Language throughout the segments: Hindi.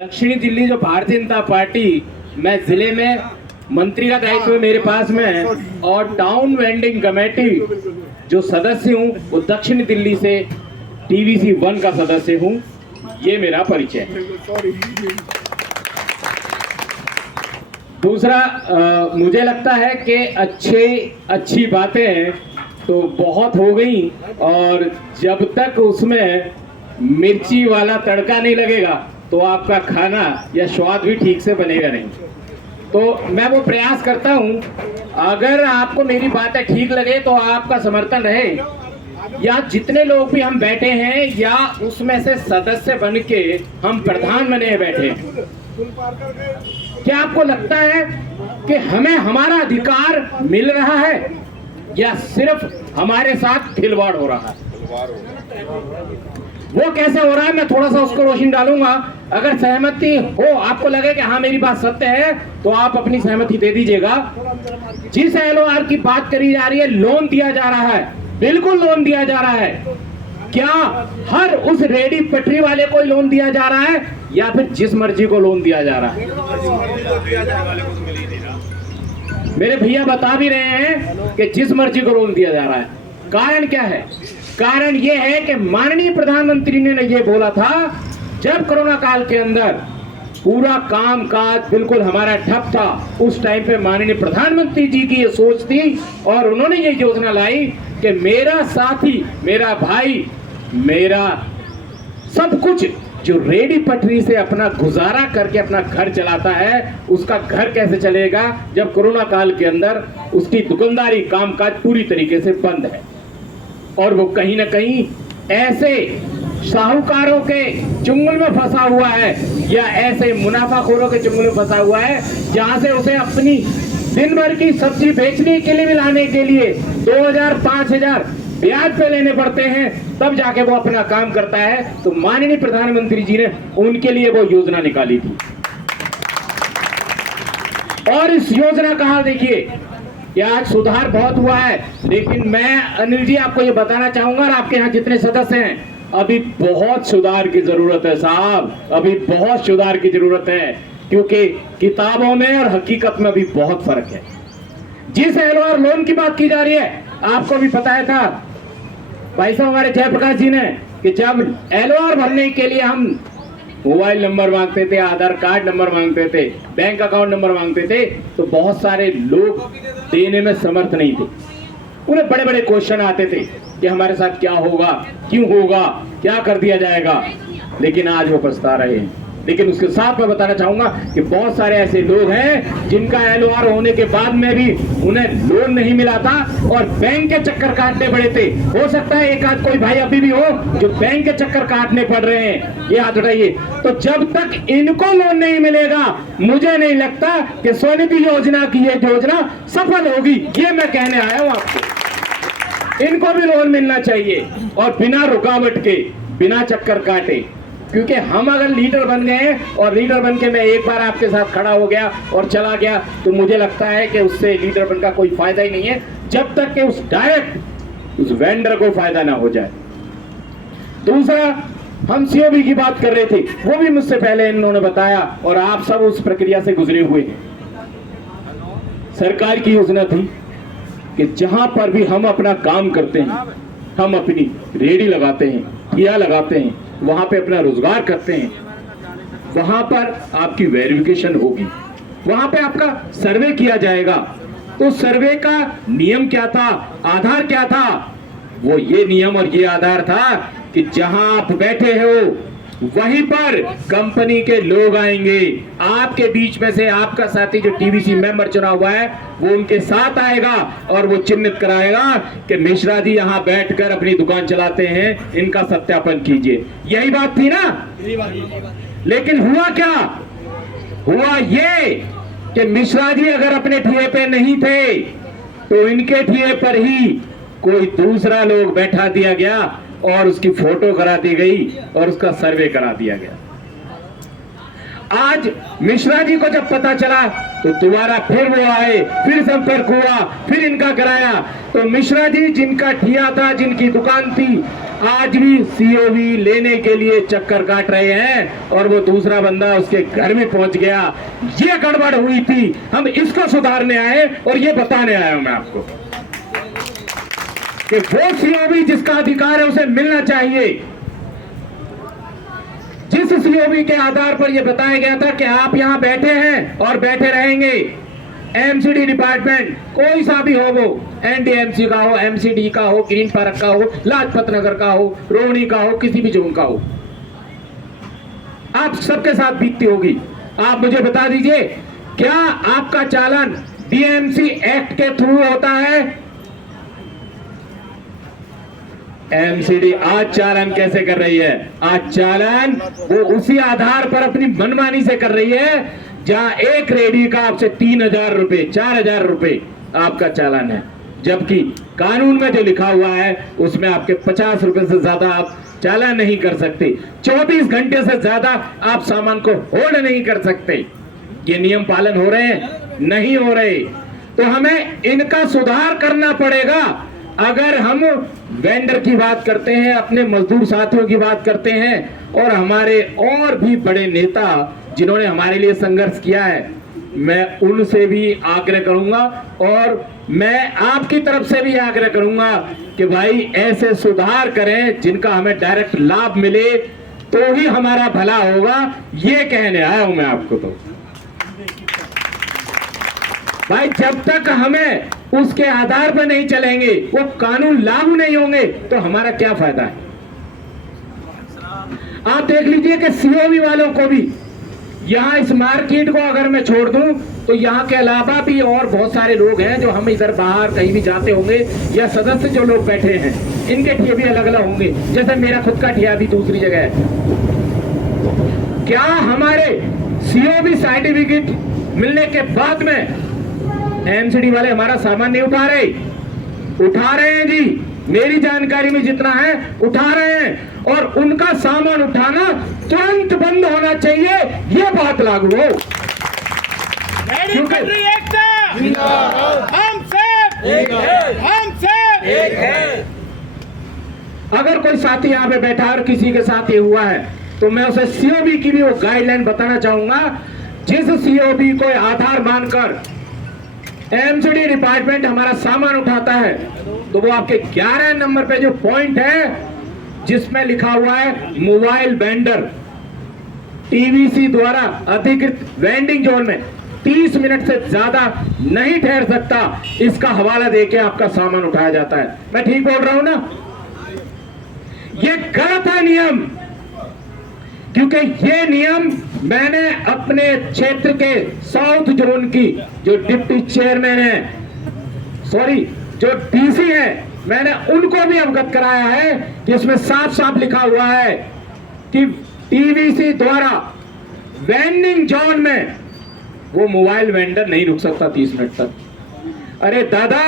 दक्षिणी दिल्ली जो भारतीय जनता पार्टी, मैं जिले में मंत्री का दायित्व मेरे पास में है और टाउन वेंडिंग कमेटी जो सदस्य हूँ वो दक्षिणी दिल्ली से टीवीसी 1 का सदस्य हूँ। ये मेरा परिचय है। दूसरा, मुझे लगता है कि अच्छी बातें तो बहुत हो गई और जब तक उसमें मिर्ची वाला तड़का नहीं लगेगा तो आपका खाना या स्वाद भी ठीक से बनेगा नहीं। तो मैं वो प्रयास करता हूँ, अगर आपको मेरी बातें ठीक लगे तो आपका समर्थन रहे, या जितने लोग भी हम बैठे हैं या उसमें से सदस्य बन के हम प्रधान बने बैठे हैं, क्या आपको लगता है कि हमें हमारा अधिकार मिल रहा है या सिर्फ हमारे साथ खिलवाड़ हो रहा है? वो कैसे हो रहा है, मैं थोड़ा सा उसको रोशनी डालूंगा। अगर सहमति हो, आपको लगे कि हाँ मेरी बात सत्य है, तो आप अपनी सहमति दे दीजिएगा। जिस एलओआर की बात करी जा रही है, लोन दिया जा रहा है, बिल्कुल लोन दिया जा रहा है। क्या हर उस रेडी पटरी वाले को लोन दिया जा रहा है या फिर जिस मर्जी को लोन दिया जा रहा है? मेरे भैया बता भी रहे हैं कि जिस मर्जी को लोन दिया जा रहा है। कारण क्या है? कारण यह है कि माननीय प्रधानमंत्री ने ये बोला था, जब कोरोना काल के अंदर पूरा काम काज बिल्कुल हमारा ठप था, उस टाइम पे माननीय प्रधानमंत्री जी की ये सोच थी और उन्होंने ये योजना लाई कि मेरा साथी, मेरा भाई, मेरा सब कुछ जो रेडी पटरी से अपना गुजारा करके अपना घर चलाता है, उसका घर कैसे चलेगा जब कोरोना काल के अंदर उसकी दुकानदारी कामकाज पूरी तरीके से बंद है और वो कहीं ना कहीं ऐसे साहूकारों के चुंगल में फंसा हुआ है या ऐसे मुनाफाखोरों के चुंगल में फंसा हुआ है, जहां से उसे अपनी दिन भर की सब्जी बेचने के लिए मिलाने के लिए 2000-5000 ब्याज पे लेने पड़ते हैं, तब जाके वो अपना काम करता है। तो माननीय प्रधानमंत्री जी ने उनके लिए वो योजना निकाली थी और इस योजना का हाल देखिए कि आज सुधार बहुत हुआ है। लेकिन मैं अनिल जी आपको ये बताना चाहूंगा और आपके यहाँ जितने सदस्य हैं, अभी बहुत सुधार की जरूरत है साहब, अभी बहुत सुधार की जरूरत है, क्योंकि किताबों में और हकीकत में अभी बहुत फर्क है। जिस एलओआर लोन की बात की जा रही है, आपको भी पता है था भाई साहब हमारे जयप्रकाश जी ने, कि जब एलओआर भरने के लिए हम मोबाइल नंबर मांगते थे, आधार कार्ड नंबर मांगते थे, बैंक अकाउंट नंबर मांगते थे, तो बहुत सारे लोग देने में समर्थ नहीं थे। उन्हें बड़े बड़े क्वेश्चन आते थे कि हमारे साथ क्या होगा, क्यों होगा, क्या कर दिया जाएगा। लेकिन आज वो पछता रहे हैं। लेकिन उसके साथ मैं बताना चाहूंगा कि बहुत सारे ऐसे लोग हैं जिनका एलओआर होने के बाद में भी उन्हें लोन नहीं मिला था और बैंक के चक्कर काटने पड़े थे। हो सकता है एक आध कोई भाई अभी भी हो जो बैंक के चक्कर काटने पड़ रहे हैं, ये हाथ उठाइए। तो जब तक इनको लोन नहीं मिलेगा, मुझे नहीं लगता कि स्वनिधि योजना की ये योजना सफल होगी। ये मैं कहने आया हूं आपको। इनको भी लोन मिलना चाहिए और बिना रुकावट के, बिना चक्कर काटे। क्योंकि हम अगर लीडर बन गए और लीडर बन के मैं एक बार आपके साथ खड़ा हो गया और चला गया, तो मुझे लगता है कि उससे लीडर बनने का कोई फायदा ही नहीं है, जब तक कि उस वेंडर को फायदा ना हो जाए। दूसरा, हम सीओबी की बात कर रहे थे, वो भी मुझसे पहले इन्होंने बताया और आप सब उस प्रक्रिया से गुजरे हुए हैं। सरकार की योजना थी कि जहां पर भी हम अपना काम करते हैं, हम अपनी रेडी लगाते हैं, ठिया लगाते हैं, वहां पे अपना रोजगार करते हैं, वहां पर आपकी वेरिफिकेशन होगी, वहां पे आपका सर्वे किया जाएगा। तो सर्वे का नियम क्या था, आधार क्या था? वो ये नियम और ये आधार था कि जहां आप बैठे हो वहीं पर कंपनी के लोग आएंगे, आपके बीच में से आपका साथी जो टीवीसी मेंबर चुना हुआ है वो उनके साथ आएगा और वो चिन्हित कराएगा कि मिश्रा जी यहाँ बैठकर अपनी दुकान चलाते हैं, इनका सत्यापन कीजिए। यही बात थी ना? लेकिन हुआ क्या? हुआ ये कि मिश्रा जी अगर अपने ठिये पे नहीं थे तो इनके ठिये पर ही कोई दूसरा लोग बैठा दिया गया और उसकी फोटो करा दी गई और उसका सर्वे करा दिया गया। आज मिश्रा जी को जब पता चला तो दोबारा फिर वो आए, फिर संपर्क हुआ, फिर इनका कराया। तो मिश्रा जी जिनका ठिया था, जिनकी दुकान थी, आज भी सीओवी लेने के लिए चक्कर काट रहे हैं और वो दूसरा बंदा उसके घर में पहुंच गया। ये गड़बड़ हुई थी, हम इसको सुधारने आए और ये बताने आया हूं मैं आपको कि वो सीओवी जिसका अधिकार है उसे मिलना चाहिए। जिस सीओवी के आधार पर यह बताया गया था कि आप यहां बैठे हैं और बैठे रहेंगे, एमसीडी डिपार्टमेंट कोई सा भी हो, वो एनडीएमसी का हो, एमसीडी का हो, ग्रीन पार्क का हो, लाजपत नगर का हो, रोहिणी का हो, किसी भी जोन का हो, आप सबके साथ बीतती होगी। आप मुझे बता दीजिए, क्या आपका चालान डीएमसी एक्ट के थ्रू होता है? एमसीडी आज चालान कैसे कर रही है? आज चालान वो उसी आधार पर अपनी मनमानी से कर रही है जहां एक रेडी का आपसे 3,000 रुपए 4,000 रुपए आपका चालान है, जबकि कानून में जो लिखा हुआ है उसमें आपके 50 रुपए से ज्यादा आप चालान नहीं कर सकते, 24 घंटे से ज्यादा आप सामान को होल्ड नहीं कर सकते। ये नियम पालन हो रहे हैं? नहीं हो रहे। तो हमें इनका सुधार करना पड़ेगा। अगर हम वेंडर की बात करते हैं, अपने मजदूर साथियों की बात करते हैं और हमारे और भी बड़े नेता जिन्होंने हमारे लिए संघर्ष किया है, मैं उनसे भी आग्रह करूंगा और मैं आपकी तरफ से भी आग्रह करूंगा कि भाई ऐसे सुधार करें जिनका हमें डायरेक्ट लाभ मिले, तो ही हमारा भला होगा। ये कहने आया हूं मैं आपको। तो भाई जब तक हमें उसके आधार पर नहीं चलेंगे, वो कानून लागू नहीं होंगे, तो हमारा क्या फायदा है? आप देख लीजिए कि सीओवी वालों को भी यहां इस मार्केट को अगर मैं छोड़ दूं तो यहां के अलावा भी और बहुत सारे लोग हैं जो हम इधर बाहर कहीं भी जाते होंगे, या सदस्य जो लोग बैठे हैं इनके ठिये भी अलग अलग होंगे। जैसे मेरा खुद का ठिया भी दूसरी जगह है। क्या हमारे सीओवी सर्टिफिकेट मिलने के बाद में एमसीडी वाले हमारा सामान नहीं उठा रहे? उठा रहे हैं जी, मेरी जानकारी में जितना है उठा रहे हैं, और उनका सामान उठाना तुरंत बंद होना चाहिए, ये बात लागू हो। क्योंकि अगर कोई साथी यहाँ पे बैठा और किसी के साथ ये हुआ है तो मैं उसे सीओबी की भी वो गाइडलाइन बताना चाहूंगा। जिस सीओबी को आधार मानकर एमसीडी डिपार्टमेंट हमारा सामान उठाता है तो वो आपके 11 नंबर पे जो पॉइंट है जिसमें लिखा हुआ है मोबाइल वेंडर टीवीसी द्वारा अधिकृत वेंडिंग जोन में 30 मिनट से ज्यादा नहीं ठहर सकता, इसका हवाला देके आपका सामान उठाया जाता है। मैं ठीक बोल रहा हूं ना? ये गलत है नियम, क्योंकि ये नियम मैंने अपने क्षेत्र के साउथ जोन की जो डिप्टी चेयरमैन है, सॉरी जो डीसी है, मैंने उनको भी अवगत कराया है कि इसमें साफ साफ लिखा हुआ है कि टीवीसी द्वारा वेंडिंग जोन में वो मोबाइल वेंडर नहीं रुक सकता 30 मिनट तक। अरे दादा,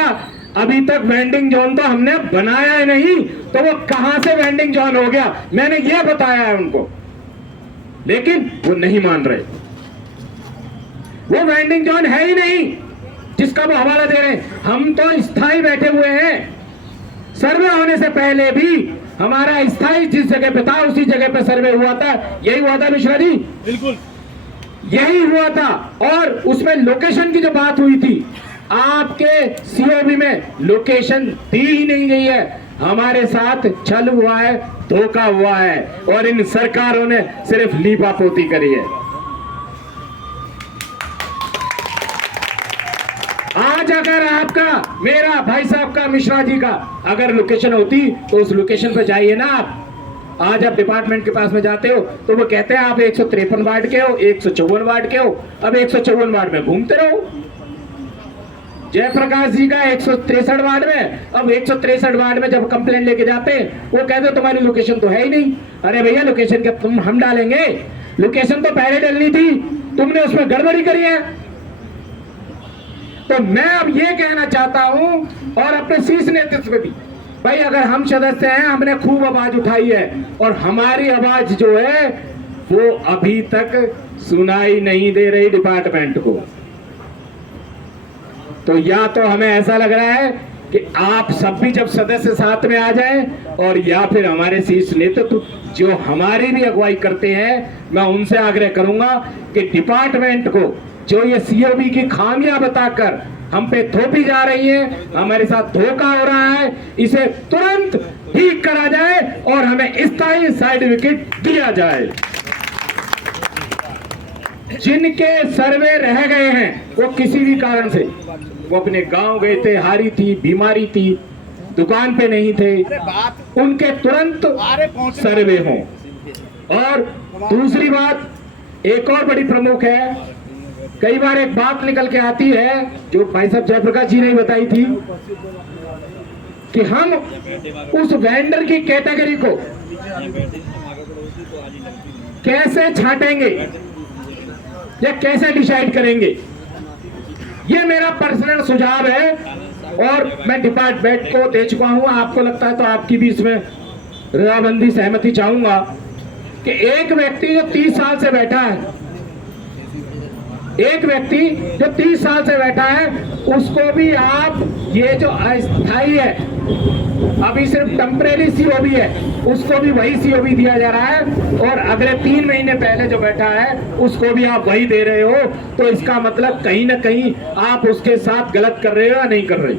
अभी तक वेंडिंग जोन तो हमने बनाया ही नहीं, तो वो कहां से वेंडिंग जोन हो गया? मैंने ये बताया है उनको, लेकिन वो नहीं मान रहे। वो वेंडिंग जोन है ही नहीं जिसका वो हवाला दे रहे हैं। हम तो स्थायी बैठे हुए हैं। सर्वे होने से पहले भी हमारा स्थायी जिस जगह पे था उसी जगह पे सर्वे हुआ था। यही हुआ था मिश्रा जी? बिल्कुल यही हुआ था। और उसमें लोकेशन की जो बात हुई थी, आपके सीओबी में लोकेशन दी ही नहीं गई है। हमारे साथ छल हुआ है, धोखा हुआ है, और इन सरकारों ने सिर्फ लीपापोती करी है। आज अगर आपका, मेरा, भाई साहब का, मिश्रा जी का अगर लोकेशन होती तो उस लोकेशन पे जाइए ना आप। आज आप डिपार्टमेंट के पास में जाते हो तो वो कहते हैं आप 153 वार्ड के हो, 154 वार्ड के हो। अब 154 वार्ड में घूमते रहो। जयप्रकाश जी का 163 वार्ड में, अब 163 वार्ड में जब कंप्लेंट लेके जाते हैं वो कहते तुम्हारी लोकेशन तो है ही नहीं। अरे भैया, लोकेशन क्या तुम हम डालेंगे? लोकेशन तो पहले डलनी थी, तुमने उसमें गड़बड़ी करी है। तो मैं अब ये कहना चाहता हूं, और अपने शीर्ष नेतृत्व भी, भाई अगर हम सदस्य हैं, हमने खूब आवाज उठाई है और हमारी आवाज जो है वो अभी तक सुनाई नहीं दे रही डिपार्टमेंट को, तो या तो हमें ऐसा लग रहा है कि आप सब भी जब सदस्य साथ में आ जाएं और या फिर हमारे शीर्ष नेतृत्व जो हमारी भी अगुवाई करते हैं, मैं उनसे आग्रह करूंगा कि डिपार्टमेंट को जो ये सीओबी की खामियां बताकर हम पे थोपी जा रही है, हमारे साथ धोखा हो रहा है, इसे तुरंत ठीक करा जाए और हमें स्थायी सर्टिफिकेट दिया जाए। जिनके सर्वे रह गए हैं वो किसी भी कारण से, वो अपने गांव गए थे, हारी थी, बीमारी थी, दुकान पे नहीं थे, उनके तुरंत सर्वे हों। और दूसरी बात एक और बड़ी प्रमुख है, कई बार एक बात निकल के आती है जो भाई साहब जयप्रकाश जी ने बताई थी कि हम उस वेंडर की कैटेगरी को कैसे छांटेंगे या कैसे डिसाइड करेंगे। ये मेरा पर्सनल सुझाव है और मैं डिपार्टमेंट को दे चुका हूं। आपको लगता है तो आपकी भी इसमें रजामंदी सहमति चाहूंगा कि एक व्यक्ति जो 30 साल से बैठा है, एक व्यक्ति जो 30 साल से बैठा है, उसको भी आप ये जो अस्थायी है, अभी सिर्फ टेम्परेरी सीओबी है, उसको भी वही सीओबी दिया जा रहा है और अगले 3 महीने पहले जो बैठा है उसको भी आप वही दे रहे हो। तो इसका मतलब कहीं ना कहीं आप उसके साथ गलत कर रहे हो या नहीं कर रहे।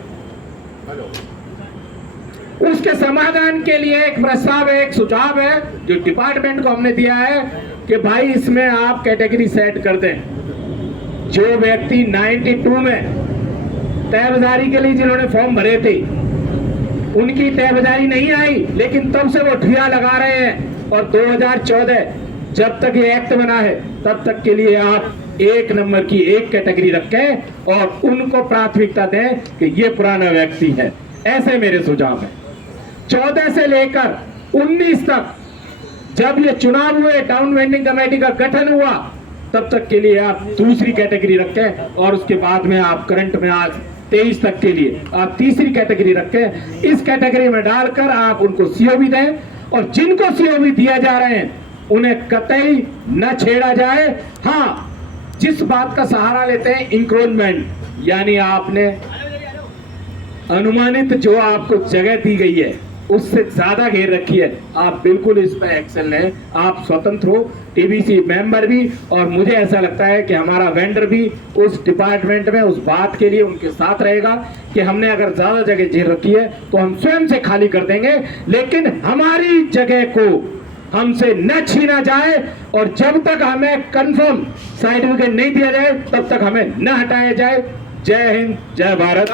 उसके समाधान के लिए एक प्रस्ताव है, एक सुझाव है जो डिपार्टमेंट को हमने दिया है कि भाई इसमें आप कैटेगरी सेट कर दें। जो व्यक्ति 92 में तयबजारी के लिए जिन्होंने फॉर्म भरे थे, उनकी तयबजारी नहीं आई, लेकिन तब से वो ठिया लगा रहे हैं और 2014 जब तक ये एक्ट बना है तब तक के लिए आप 1 नंबर की एक कैटेगरी रखें और उनको प्राथमिकता दें कि ये पुराना व्यक्ति है। ऐसे मेरे सुझाव हैं। 14 से लेकर 19 तक जब ये चुनाव हुए, टाउन वेंडिंग कमेटी का गठन हुआ, तब तक के लिए आप दूसरी कैटेगरी रखें और उसके बाद में आप करंट में आज 23 तक के लिए आप तीसरी कैटेगरी रखें। इस कैटेगरी में डालकर आप उनको सीओबी दें और जिनको सीओबी दिया जा रहे हैं उन्हें कतई न छेड़ा जाए। हाँ, जिस बात का सहारा लेते हैं इंक्रोचमेंट, यानी आपने अनुमानित जो आपको जगह दी गई है उससे ज्यादा घेर रखी है, आप बिल्कुल इस पर एक्शन लें। आप स्वतंत्र हो, टीबीसी मेंबर भी, और मुझे ऐसा लगता है कि हमारा वेंडर भी उस डिपार्टमेंट में उस बात के लिए उनके साथ रहेगा कि हमने अगर ज्यादा जगह घेर रखी है तो हम स्वयं से खाली कर देंगे, लेकिन हमारी जगह को हमसे न छीना जाए और जब तक हमें कंफर्म सर्टिफिकेट नहीं दिया जाए तब तक हमें न हटाया जाए। जय हिंद, जय भारत।